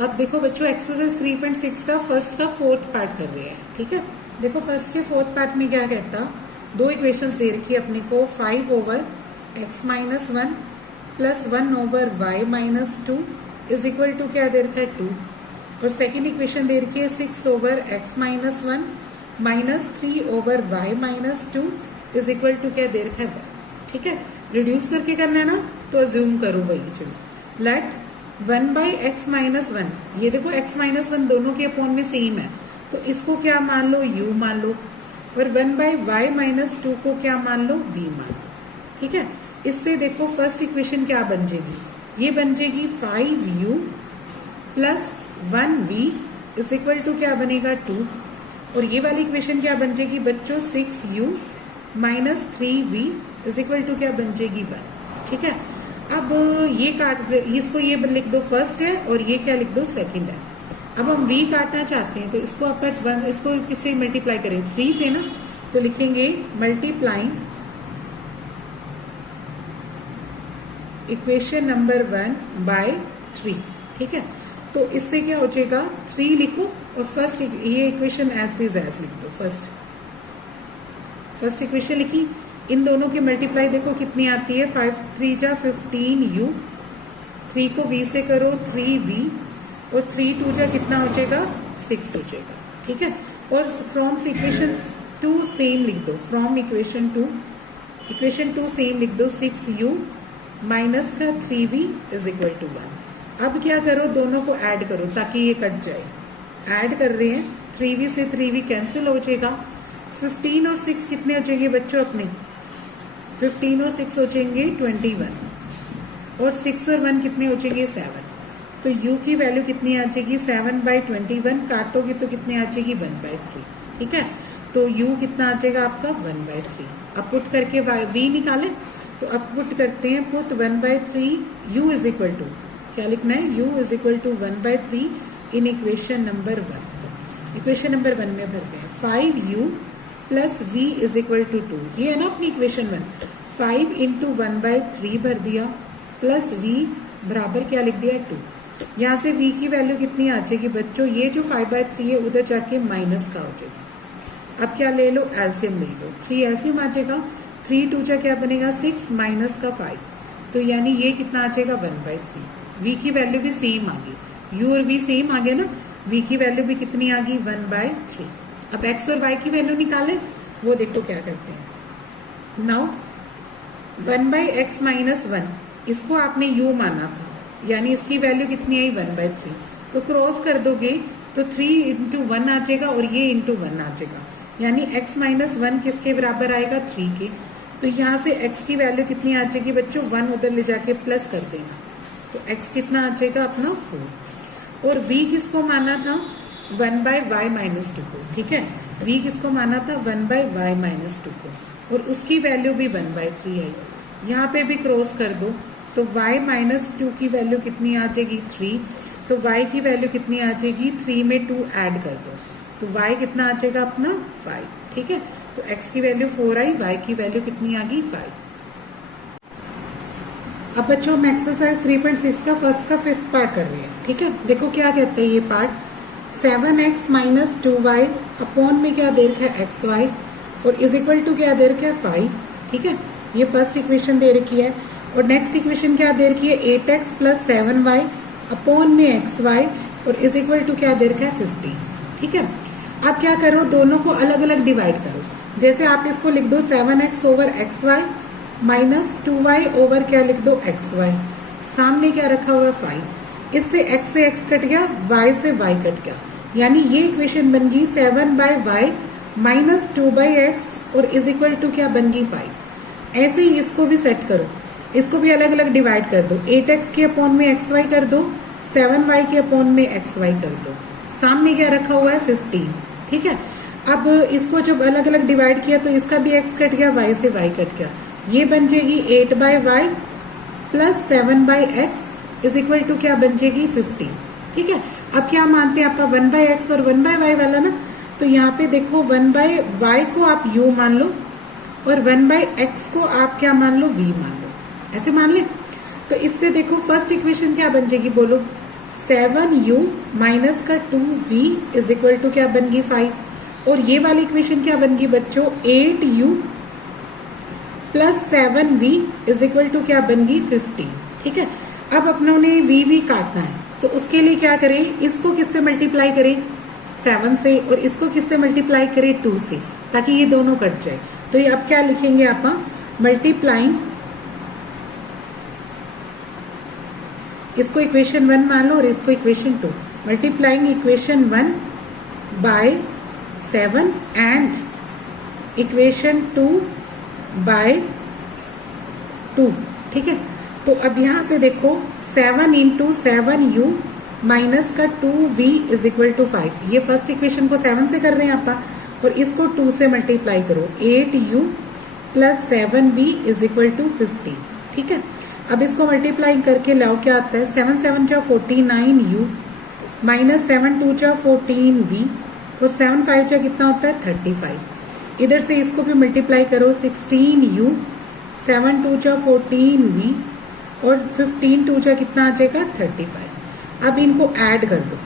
अब देखो बच्चों एक्सरसाइज 3.6 का फर्स्ट का फोर्थ पार्ट कर रहे हैं, ठीक है। देखो फर्स्ट के फोर्थ पार्ट में क्या कहता, दो इक्वेशंस दे रखी है अपने को, 5 over x minus 1 plus 1 over y minus 2 is equal to क्या दे रखा है 2, और सेकेंड इक्वेशन दे रखी है 6 over x minus 1 minus 3 over y minus 2 is equal to क्या दे रखा है 1, ठीक है। रिड्यूस करके करना है ना, तो अज्यूम करो वही चीज। लेट 1 बाई एक्स माइनस 1, ये देखो x माइनस 1 दोनों के अपॉन में सेम है, तो इसको क्या मान लो u मान लो, और 1 बाई वाई माइनस 2 को क्या मान लो v मान लो, ठीक है। इससे देखो फर्स्ट इक्वेशन क्या बन जाएगी, ये बन जाएगी 5u plus 1v is equal to क्या बनेगा 2, और ये वाली इक्वेशन क्या बन जाएगी बच्चों 6u minus 3v is equal to क्या बन जाएगी 1, ठीक है। अब ये काट, इसको ये लिख दो फर्स्ट है और ये क्या लिख दो सेकंड है। अब हम v काटना चाहते हैं तो इसको अपन इसको किससे मल्टीप्लाई करें 3 से ना, तो लिखेंगे मल्टीप्लाइंग इक्वेशन नंबर 1 बाय 3, ठीक है। तो इससे क्या हो जाएगा 3 लिखो और फर्स्ट ये इक्वेशन एज इज एज लिख दो। फर्स्ट इक्वेशन लिखी, इन दोनों की मल्टीप्लाई देखो कितनी आती है, 5 3 जा 15u, 3 को v से करो 3v, और 3 2 जा कितना हो जाएगा 6 हो जाएगा, ठीक है। और फ्रॉम इक्वेशन 2 सेम लिख दो, फ्रॉम इक्वेशन 2 सेम लिख दो 6u माइनस का 3v इज इक्वल टू 1। अब क्या करो दोनों को ऐड करो ताकि ये कट जाए, ऐड कर रहे हैं 3v से 3v कैंसिल हो जाएगा, 15 और 6 कितने हो जाएंगे बच्चों अपने, 15 और 6 हो जाएंगे 21, और 6 और 1 कितने हो जाएंगे 7, तो u की वैल्यू कितनी आ जाएगी 7 बाई 21, काटोगे तो कितने आ जाएगी 1 बाई 3, ठीक है। तो u कितना आ जाएगा आपका 1 बाई 3। अब पुट करके v निकाले, तो अब पुट करते हैं, put 1 by 3 u is equal to क्या लिखना है, u is equal to 1 by 3 in equation number 1। Equation number 1 में भर रहे हैं 5u plus v is equal to 2, ये है ना अपनी इक्वेशन 1। 5 इंटू 1 बाई 3 भर दिया प्लस v बराबर क्या लिख दिया 2। यहाँ से v की वैल्यू कितनी आ जाएगी बच्चों, ये जो 5 बाई 3 है उधर जाके माइनस का हो जाएगी। अब क्या ले लो, एलसीएम ले लो, 3 एलसीएम आ जाएगा, 3 2 जा क्या बनेगा 6 माइनस का 5, तो यानी ये कितना आ जाएगा 1 बाई 3। v की वैल्यू भी सेम आ गई, u और v सेम आ गया ना, v की वैल्यू भी कितनी आ गई 1 बाई 3। अब x और y की वैल्यू निकाले, वो देखो क्या करते हैं। नाउ 1 बाई एक्स माइनस 1, इसको आपने u माना था, यानी इसकी वैल्यू कितनी आई 1 बाई 3, तो क्रॉस कर दोगे तो 3 इंटू 1 आ जाएगा और ये इंटू 1 आ जाएगा, यानी x माइनस 1 किसके बराबर आएगा 3 के। तो यहाँ से x की वैल्यू कितनी आ जाएगी बच्चों, 1 उधर ले जाके प्लस कर देना, तो x कितना आ जाएगा अपना 4। और v किसको माना था 1 बाई वाई माइनस 2 को, ठीक है। v किसको माना था 1 बाई वाई माइनस 2 को, और उसकी वैल्यू भी 1 बाई 3 आई। यहाँ पे भी क्रॉस कर दो तो y माइनस 2 की वैल्यू कितनी आ जाएगी 3, तो y की वैल्यू कितनी आ जाएगी 3 में 2 ऐड कर दो, तो y कितना आ जाएगा अपना 5, ठीक है। तो x की वैल्यू 4 आई, y की वैल्यू कितनी आ गई 5। अब बच्चों हम एक्सरसाइज 3.6 का फर्स्ट का 5th पार्ट कर रहे हैं, ठीक है। देखो क्या कहते हैं ये part, 7x minus 2y upon में क्या दे रखा है xy, और इज इक्वल टू क्या दे रखा है 5, ठीक है। ये फर्स्ट इक्वेशन दे रखी है, और नेक्स्ट इक्वेशन क्या दे रखी है 8x प्लस 7y अपॉन में xy, और इज इक्वल टू क्या दे रखा है 50, ठीक है। अब क्या करो, दोनों को अलग अलग डिवाइड करो, जैसे आप इसको लिख दो 7x over xy minus 2y over क्या लिख दो xy, सामने क्या रखा हुआ है 5, इससे x से x कट गया, y से y कट गया, यानी ये इक्वेशन बन गई 7 by Y minus 2 by X, और इज इक्वल टू क्या बन गई 5। ऐसे ही इसको भी सेट करो, इसको भी अलग अलग डिवाइड कर दो, 8x के अपॉन में xy कर दो, 7y के अपॉन में xy कर दो, सामने क्या रखा हुआ है 15, ठीक है। अब इसको जब अलग अलग डिवाइड किया तो इसका भी x कट गया, y से y कट गया, ये बन जाएगी 8 by Y plus 7 by X is equal to क्या बन जाएगी 15, ठीक है। अब क्या मानते हैं आपका 1 बाई एक्स और 1 बाई वाई वाला ना, तो यहाँ पे देखो 1 बाई वाई को आप u मान लो और 1 बाई एक्स को आप क्या मान लो v मान लो, ऐसे मान ले। तो इससे देखो फर्स्ट इक्वेशन क्या बन जाएगी बोलो, 7u माइनस का 2v इज इक्वल टू क्या बन गई 5, और ये वाली इक्वेशन क्या बन गई बच्चों 8u plus 7v is equal to क्या बन गई 15। ठीक है, अब अपनों ने v काटना है, तो उसके लिए क्या करें, इसको किससे मल्टीप्लाई करें 7 से, और इसको किससे मल्टीप्लाई करें 2 से, ताकि ये दोनों कट जाए। तो ये अब क्या लिखेंगे आप, मल्टीप्लाइंग, इसको इक्वेशन 1 मान लो और इसको equation 2, multiplying equation 1 by 7 and equation 2 by 2। ठीक है, तो अब यहां से देखो 7 इंटू 7u माइनस का 2v इज इक्वल टू 5, ये फर्स्ट इक्वेशन को 7 से कर रहे हैं आप, और इसको 2 से मल्टीप्लाई करो, 8u plus 7v is equal to 15। ठीक है, अब इसको मल्टीप्लाई करके लाओ, क्या आता है 7 7 जा 49u माइनस 7 2 जा 14v और 7 5 जा कितना होता है 35। इधर से इसको भी मल्टीप्लाई करो, 16u 7 2 जा 14v और 15 2 जा कितना आ जाएगा 35। अब इनको ऐड कर दो,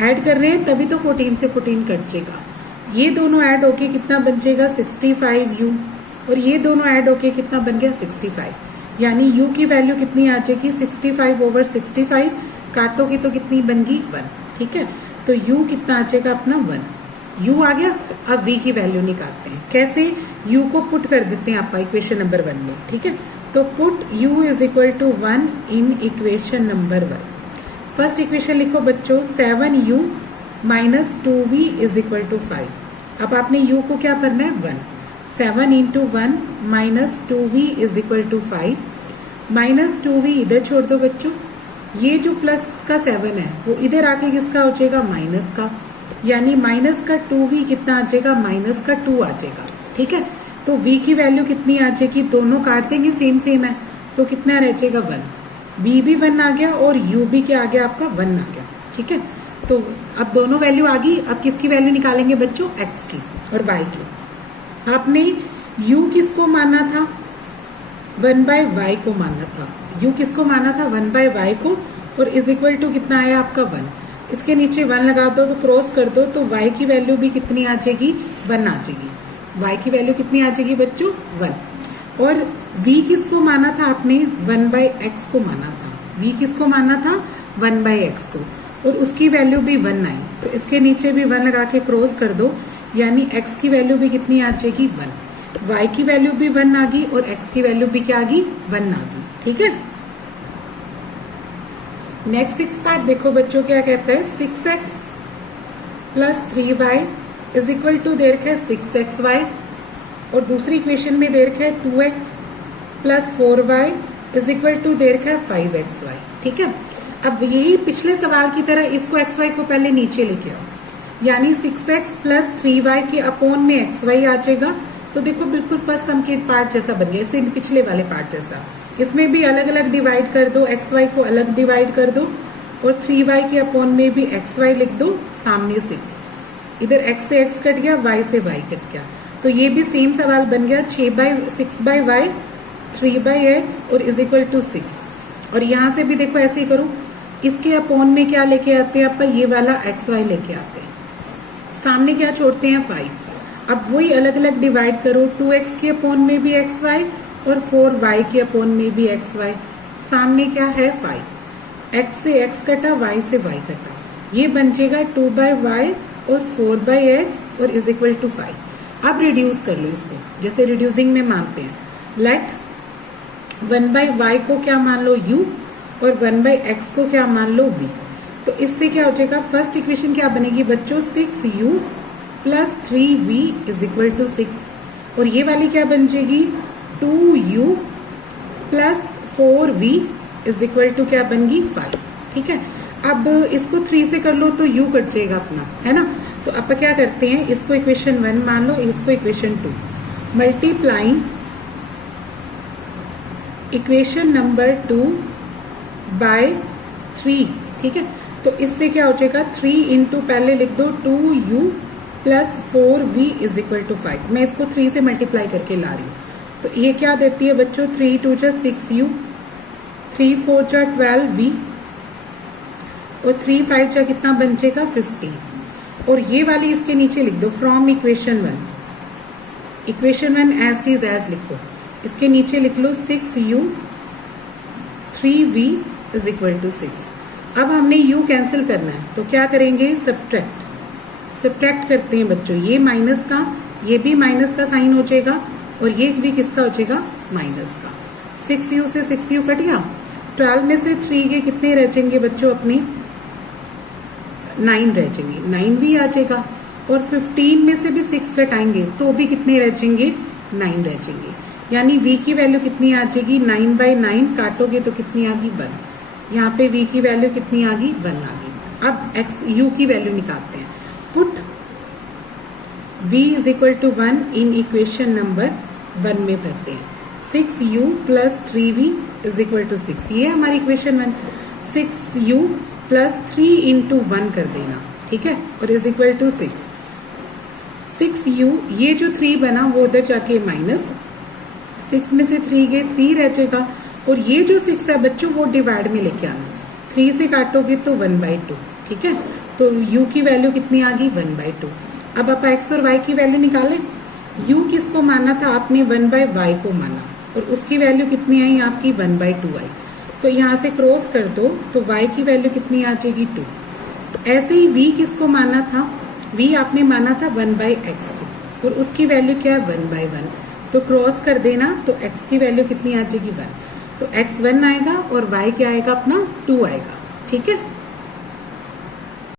ऐड कर रहे हैं तभी तो 14 से 14 कट जाएगा, ये दोनों ऐड होके कितना बन जाएगा 65u, और ये दोनों ऐड होके कितना बन गया 65, यानी u की वैल्यू कितनी आ जाएगी 65 ओवर 65, काटोगे तो कितनी बन गई 1। ठीक है, तो u कितना आ जाएगा अपना 1, u आ गया। अब v की वैल्यू निकालते हैं, कैसे, u को पुट कर देते हैं आप इक्वेशन नंबर 1 में। ठीक है, तो put u is equal to 1 in equation number 1। First equation लिखो बच्चों 7u minus 2v is equal to 5। अब आपने u को क्या करना है 1, 7 into 1 minus 2v is equal to 5, minus 2v इधर छोड़ दो बच्चों, ये जो प्लस का 7 है वो इधर आके किसका हो जाएगा माइनस का, यानी माइनस का 2v कितना आ जाएगा माइनस का 2 आ जाएगा। ठीक है, तो v की वैल्यू कितनी आ जाएगी, दोनों काट देंगे सेम सेम है, तो कितना रह जाएगा 1, v भी 1 आ गया और u भी क्या आ गया आपका 1 आ गया। ठीक है, तो अब दोनों वैल्यू आ गई, अब किसकी वैल्यू निकालेंगे बच्चों x की और y की। आपने u किसको माना था 1 बाय y को माना था, u किसको माना था 1 बाय y को, और इज इक्वल टू कितना आया आपका 1, इसके नीचे 1 लगा दो तो क्रॉस कर दो, तो y की वैल्यू भी कितनी आ जाएगी 1 आ जाएगी, y की वैल्यू कितनी आ जाएगी बच्चों 1। और v किसको माना था आपने 1 बाय x को माना था, v किसको माना था 1 बाय x को, और उसकी वैल्यू भी 1 आई, तो इसके नीचे भी 1 लगा के क्रॉस कर दो, यानी x की वैल्यू भी कितनी आ जाएगी 1, y की वैल्यू भी 1 आ गई और x की वैल्यू भी क्या आ गई 1 आ गई। ठीक है, नेक्स्ट 6 पार्ट देखो बच्चों, क्या कहता है 6x plus 3y is equal to दे रखा है 6xy, और दूसरी इक्वेशन में दे रखा है 2x plus 4y is equal to दे रखा है 5xy। ठीक है, अब यही पिछले सवाल की तरह इसको xy को पहले नीचे लेके आओ, यानी 6x प्लस 3y के अपोन में xy आ जाएगा, तो देखो बिल्कुल फर्स्ट सम के पार्ट जैसा बन गया, इससे पिछले वाले पार्ट जैसा, इसमें भी अलग अलग डिवाइड कर दो, xy को अलग डिवाइड कर दो, और 3y के अपोन में भी xy लिख दो, सामने 6, इधर x से x कट गया, y से y कट गया, तो ये भी सेम सवाल बन गया 6 बाय y 3 बाय x और इज इक्वल टू 6। और यहाँ से भी देखो ऐसे ही करो, इसके अपोन में क्या लेके आते हैं आप, ये वाला xy लेके आते हैं, सामने क्या छोड़ते हैं 5, अब वही अलग अलग डिवाइड करो, 2x के अपोन में भी xy और 4y के अपोन में भी xy, सामने क्या है 5, x से x कटा, y से y कटा, ये बन जाएगा 2 बाय y और 4 बाय x और इज इक्वल टू 5। अब रिड्यूस कर लो इसको, जैसे रिड्यूसिंग में मानते हैं, लेट 1 बाय y को क्या मान लो u और 1 बाय x को क्या मान लो v, तो इससे क्या हो जाएगा, फर्स्ट इक्वेशन क्या बनेगी बच्चों 6u plus 3v is equal to 6, और ये वाली क्या बन जाएगी 2u plus 4v is equal to क्या बन गई 5। ठीक है, अब इसको 3 से कर लो तो u कट जाएगा अपना, है ना, तो अब क्या करते हैं, इसको इक्वेशन 1 मान लो, इसको equation 2, multiplying equation number 2 by 3। ठीक है, तो इससे क्या हो जाएगा 3 इंटू पहले लिख दो 2u plus 4v is equal to 5, मैं इसको 3 से मल्टीप्लाई करके ला रही हूँ, तो ये क्या देती है बच्चों 3 2 जा 6u, 3 4 जा 12v, और 3 5 जा कितना बन जाएगा 15। और ये वाली इसके नीचे लिख दो from equation 1 as it is as लिखो। इसके नीचे लिख लो 6u 3v is equal to 6। अब हमने u कैंसिल करना है तो क्या करेंगे, सब्ट्रैक्ट करते हैं बच्चों। ये माइनस का, ये भी माइनस का साइन हो जाएगा और ये भी किसका हो जाएगा, माइनस का। 6u से 6u कट गया। 12 में से 3 के कितने रह जाएंगे बच्चों अपने, 9 रह जाएंगे, 9v आ जाएगा। और 15 में से भी 6 कटाएंगे तो भी कितने रह जाएंगे, 9 रह जाएंगे। यानी v की वैल्यू कितनी आ जाएगी, 9/9 काटोगे तो कितनी आ गई 1। यहाँ पे v की वैल्यू कितनी आ गई, 1 आ गई। अब u की वैल्यू निकालते हैं। Put v is equal to 1 in equation number 1 में भरते हैं। 6u plus 3v is equal to 6, ये हमारी इक्वेशन 1। 6u प्लस 3 इंटू 1 कर देना, ठीक है, और इज इक्वल टू 6। 6u, ये जो 3 बना वो उधर जाके माइनस, 6 में से 3 गए 3 रह जाएगा। और ये जो 6 है बच्चों वो डिवाइड में लेके आना, 3 से काटोगे तो 1/2, ठीक है। तो u की वैल्यू कितनी आ गई, 1/2। अब आप x और y की वैल्यू निकालें। u किसको माना था आपने, 1/y को माना, और उसकी वैल्यू कितनी आई आपकी, 1/2 आई। तो यहाँ से क्रॉस कर दो तो y की वैल्यू कितनी आ जाएगी, 2। ऐसे ही v किसको माना था, v आपने माना था 1/x को, और उसकी वैल्यू क्या है, 1/1। तो क्रॉस कर देना तो x की वैल्यू कितनी आ जाएगी, 1। तो x 1 आएगा और y क्या आएगा अपना, 2 आएगा, ठीक है।